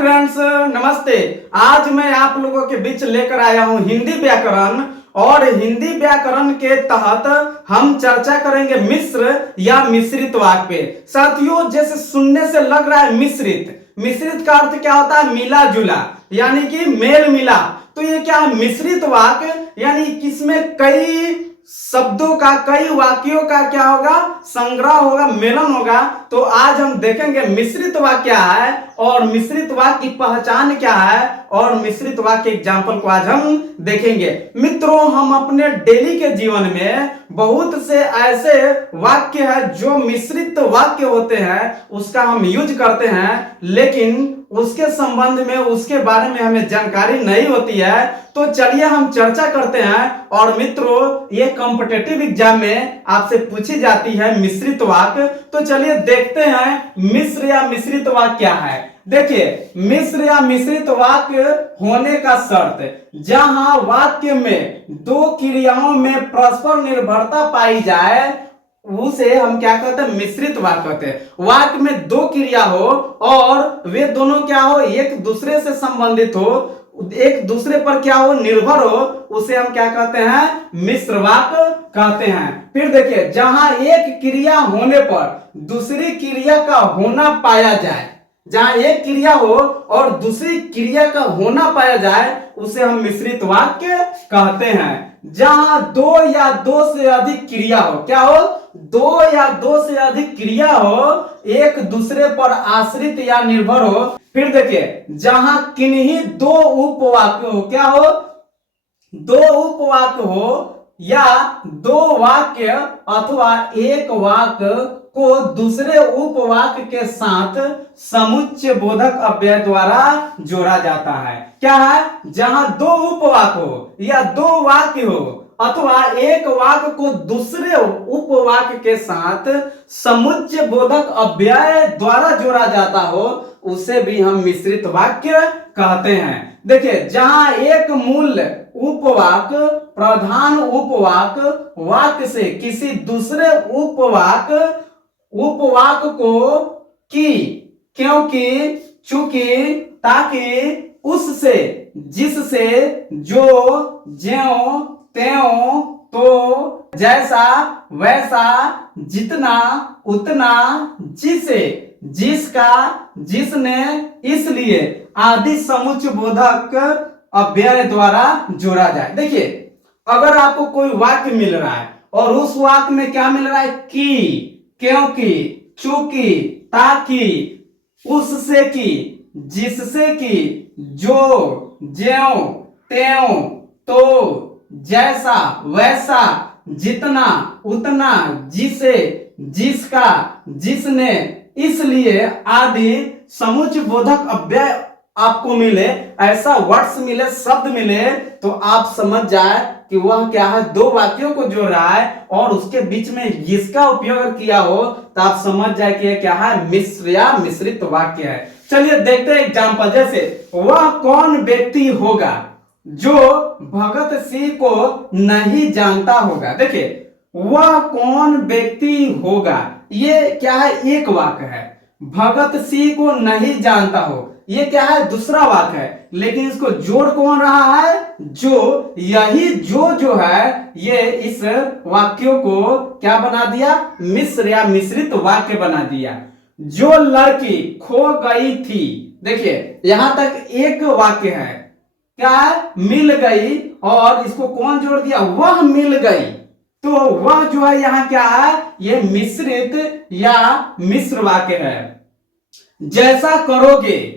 Friends, नमस्ते। आज मैं आप लोगों के बीच लेकर आया हूं हिंदी व्याकरण। और हिंदी व्याकरण के तहत हम चर्चा करेंगे मिश्र या मिश्रित वाक्य पे। साथियों, जैसे सुनने से लग रहा है मिश्रित, मिश्रित का अर्थ क्या होता है? मिला जुला, यानी कि मेल मिला। तो ये क्या है? मिश्रित वाक्य, यानी किसमें कई शब्दों का, कई वाक्यों का क्या होगा? संग्रह होगा, मिलन होगा। तो आज हम देखेंगे मिश्रित वाक्य क्या है और मिश्रित वाक्य की पहचान क्या है और मिश्रित वाक्य एग्जाम्पल को आज हम देखेंगे। मित्रों, हम अपने डेली के जीवन में बहुत से ऐसे वाक्य है जो मिश्रित वाक्य होते हैं, उसका हम यूज करते हैं, लेकिन उसके संबंध में, उसके बारे में हमें जानकारी नहीं होती है। तो चलिए हम चर्चा करते हैं। और मित्रों, ये कॉम्पिटिटिव एग्जाम में आपसे पूछी जाती है मिश्रित वाक्य। तो चलिए देखते हैं मिश्र या मिश्रित वाक्य क्या है। देखिए, मिश्र या मिश्रित वाक्य होने का शर्त, जहां वाक्य में दो क्रियाओं में परस्पर निर्भरता पाई जाए, उसे हम क्या कहते हैं? मिश्रित वाक्य कहते हैं। वाक्य में दो क्रिया हो और वे दोनों क्या हो? एक दूसरे से संबंधित हो, एक दूसरे पर क्या हो? निर्भर हो, उसे हम क्या कहते हैं? मिश्र वाक्य कहते हैं। फिर देखिए, जहां एक क्रिया होने पर दूसरी क्रिया का होना पाया जाए, जहां एक क्रिया हो और दूसरी क्रिया का होना पाया जाए, उसे हम मिश्रित वाक्य कहते हैं। जहां दो या दो से अधिक क्रिया हो, क्या हो? दो या दो से अधिक क्रिया हो, एक दूसरे पर आश्रित या निर्भर हो। फिर देखिए, जहां किन्हीं दो उपवाक्य हो, क्या हो? दो उपवाक्य हो या दो वाक्य अथवा एक वाक्य को दूसरे उपवाक्य के साथ समुच्चय बोधक अव्यय द्वारा जोड़ा जाता है। क्या है? जहां दो उपवाक्य हो या दो वाक्य हो अथवा एक वाक्य को दूसरे उपवाक्य के साथ समुच्चय बोधक अव्यय द्वारा जोड़ा जाता हो, उसे भी हम मिश्रित वाक्य कहते हैं। देखिए, जहां एक मूल उपवाक्य प्रधान उपवाक्य वाक्य से किसी दूसरे उपवाक्य को कि, क्योंकि, चूंकि, ताकि, उससे, जिससे, जो, ज्यों, त्यों, तो, जैसा, वैसा, जितना, उतना, जिसे, जिसका, जिसने, इसलिए आदि समुच्चय बोधक अव्यय द्वारा जोड़ा जाए। देखिए, अगर आपको कोई वाक्य मिल रहा है और उस वाक्य में क्या मिल रहा है? कि, क्योंकि, चूंकि, ताकि, उससे की, जिससे की, जो, ज्यों, त्यों, तो, जैसा, वैसा, जितना, उतना, जिसे, जिसका, जिसने, इसलिए आदि समुच्चय बोधक अव्यय आपको मिले, ऐसा वर्ड्स मिले, शब्द मिले, तो आप समझ जाए कि वह क्या है? दो वाक्यों को जोड़ रहा है और उसके बीच में इसका उपयोग किया हो, तो आप समझ जाए कि यह क्या है? मिश्र या मिश्रित वाक्य है। चलिए देखते हैं एग्जाम्पल। जैसे, वह कौन व्यक्ति होगा जो भगत सिंह को नहीं जानता होगा। देखिए, वह कौन व्यक्ति होगा, ये क्या है? एक वाक्य है। भगत सिंह को नहीं जानता हो, ये क्या है? दूसरा वाक्य है। लेकिन इसको जोड़ कौन रहा है? जो। यही जो है, ये इस वाक्यों को क्या बना दिया? मिश्र या मिश्रित वाक्य बना दिया। जो लड़की खो गई थी, देखिए यहां तक एक वाक्य है। क्या है? मिल गई, और इसको कौन जोड़ दिया? वह मिल गई। तो वह जो है यहां क्या है? ये मिश्रित या मिश्र वाक्य है। जैसा करोगे,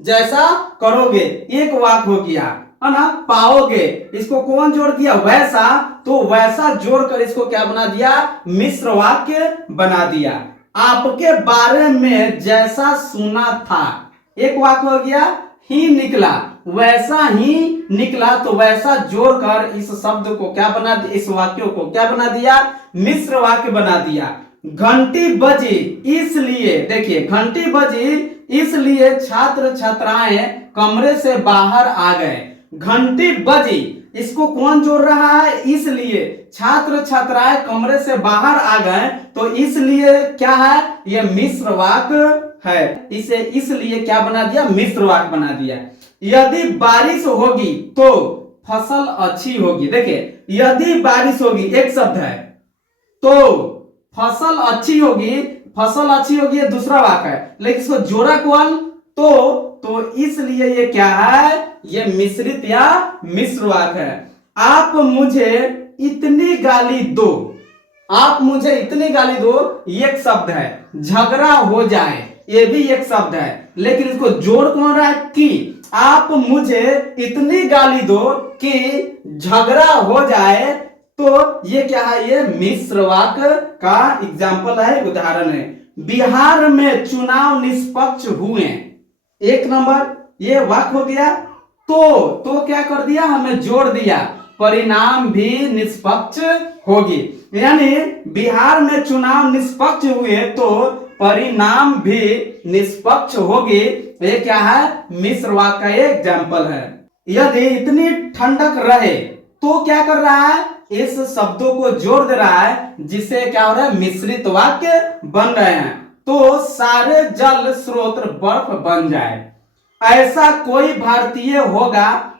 जैसा करोगे एक वाक्य हो गया, है ना? पाओगे, इसको कौन जोड़ दिया? वैसा। तो वैसा जोड़कर इसको क्या बना दिया? मिश्र वाक्य बना दिया। आपके बारे में जैसा सुना था, एक वाक्य हो गया। ही निकला, वैसा ही निकला, तो वैसा जोड़कर इस शब्द को क्या बना दिया? इस वाक्य को क्या बना दिया? मिश्र वाक्य बना दिया। घंटी बजी इसलिए, देखिए घंटी बजी इसलिए छात्र छात्राएं कमरे से बाहर आ गए। घंटी बजी, इसको कौन जोड़ रहा है? इसलिए छात्र छात्राएं कमरे से बाहर आ गए, तो इसलिए क्या है? यह मिश्र वाक्य है, इसे इसलिए क्या बना दिया, मिश्र वाक्य बना दिया। यदि बारिश होगी तो फसल अच्छी होगी। देखिए यदि बारिश होगी एक शब्द है, तो फसल अच्छी होगी, फसल अच्छी होगी ये दूसरा वाक्य है, लेकिन इसको जोड़ा कौन, तो इसलिए ये क्या है, ये मिश्रित या मिश्र वाक्य है। आप मुझे इतनी गाली दो, आप मुझे इतनी गाली दो ये एक शब्द है। झगड़ा हो जाए ये भी एक शब्द है, लेकिन इसको जोड़ कौन रहा है, कि आप मुझे इतनी गाली दो कि झगड़ा हो जाए, तो ये क्या है, ये मिश्र वाक्य का एग्जाम्पल है, उदाहरण है। बिहार में चुनाव निष्पक्ष हुए, एक नंबर ये वाक्य हो गया। तो क्या कर दिया, हमें जोड़ दिया, परिणाम भी निष्पक्ष होगी, यानी बिहार में चुनाव निष्पक्ष हुए तो परिणाम भी निष्पक्ष होगी। ये क्या है, मिश्र वाक्य का एग्जाम्पल है। यदि इतनी ठंडक रहे तो क्या कर रहा है, इस शब्दों को जोड़ दे रहा है, जिससे क्या हो रहा है, मिश्रित वाक्य बन रहे हैं। तो सारे जल स्रोत बर्फ बन जाए। ऐसा कोई भारतीय होगा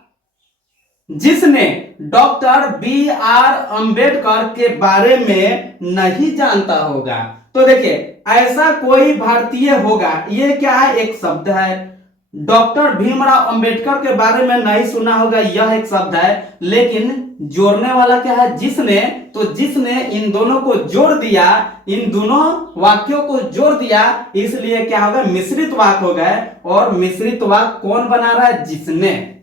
जिसने डॉक्टर B.R. अंबेडकर के बारे में नहीं जानता होगा। तो देखिए ऐसा कोई भारतीय होगा, ये क्या है, एक शब्द है। डॉक्टर भीमराव अंबेडकर के बारे में नहीं सुना होगा, यह एक शब्द है, लेकिन जोड़ने वाला क्या है, जिसने, तो जिसने इन दोनों को जोड़ दिया, इन दोनों वाक्यों को जोड़ दिया, इसलिए क्या होगा, मिश्रित वाक्य हो गए। और मिश्रित वाक्य कौन बना रहा है, जिसने।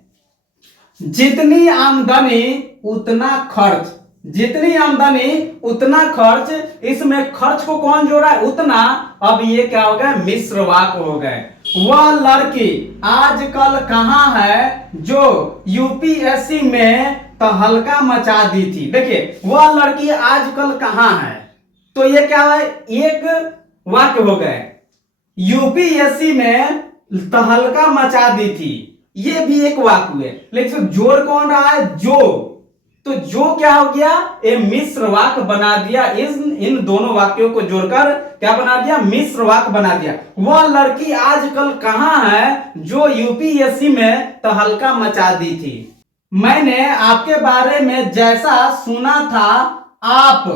जितनी आमदनी उतना खर्च, जितनी आमदनी उतना खर्च, इसमें खर्च को कौन जोड़ा है, उतना। अब ये क्या हो गया, मिश्र वाक्य हो गए। वह लड़की आजकल कहां है जो यूपीएससी में तहलका मचा दी थी। देखिए वह लड़की आजकल कहां है, तो ये क्या है, एक वाक्य हो गए। यूपीएससी में तहलका मचा दी थी, ये भी एक वाक्य हुए, लेकिन जोड़ कौन रहा है, जो। तो जो क्या हो गया, ये मिश्र वाक्य बना दिया। इन दोनों वाक्यों को जोड़कर क्या बना दिया, मिश्र वाक्य बना दिया। वह लड़की आजकल कहां है जो यूपीएससी में तहलका मचा दी थी। मैंने आपके बारे में जैसा सुना था आप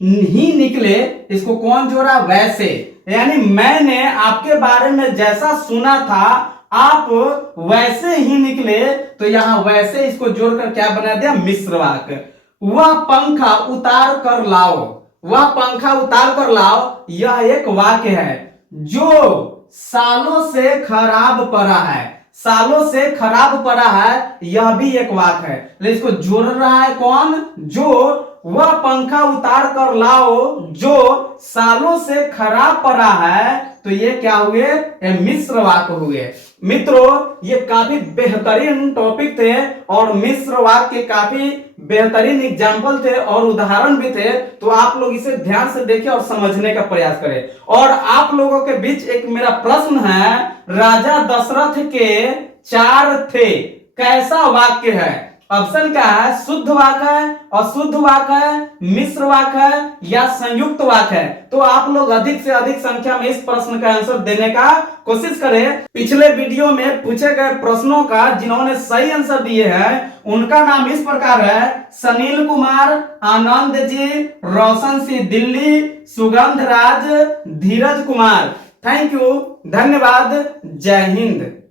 ही निकले, इसको कौन जोड़ा, वैसे, यानी मैंने आपके बारे में जैसा सुना था आप वैसे ही निकले, तो यहां वैसे इसको जोड़कर क्या बना दिया, मिश्र वाक्य। वह पंखा उतार कर लाओ, वह पंखा उतार कर लाओ, यह एक वाक्य है। जो सालों से खराब पड़ा है, सालों से खराब पड़ा है, यह भी एक वाक्य है, लेकिन इसको जोड़ रहा है कौन, जो। वह पंखा उतार कर लाओ जो सालों से खराब पड़ा है, तो ये क्या हुए, ये मिश्र वाक्य हुए। मित्रों ये काफी बेहतरीन टॉपिक थे और मिश्र वाक्य के काफी बेहतरीन एग्जाम्पल थे और उदाहरण भी थे, तो आप लोग इसे ध्यान से देखें और समझने का प्रयास करें। और आप लोगों के बीच एक मेरा प्रश्न है, राजा दशरथ के 4 थे, कैसा वाक्य है। ऑप्शन क्या है, शुद्ध वाक्य है, अशुद्ध वाक्य है, मिश्र वाक्य है या संयुक्त वाक्य है। तो आप लोग अधिक से अधिक संख्या में इस प्रश्न का आंसर देने का कोशिश करें। पिछले वीडियो में पूछे गए प्रश्नों का जिन्होंने सही आंसर दिए हैं उनका नाम इस प्रकार है, सनील कुमार, आनंद जी, रोशन सिंह दिल्ली, सुगंध राज, धीरज कुमार। थैंक यू, धन्यवाद, जय हिंद।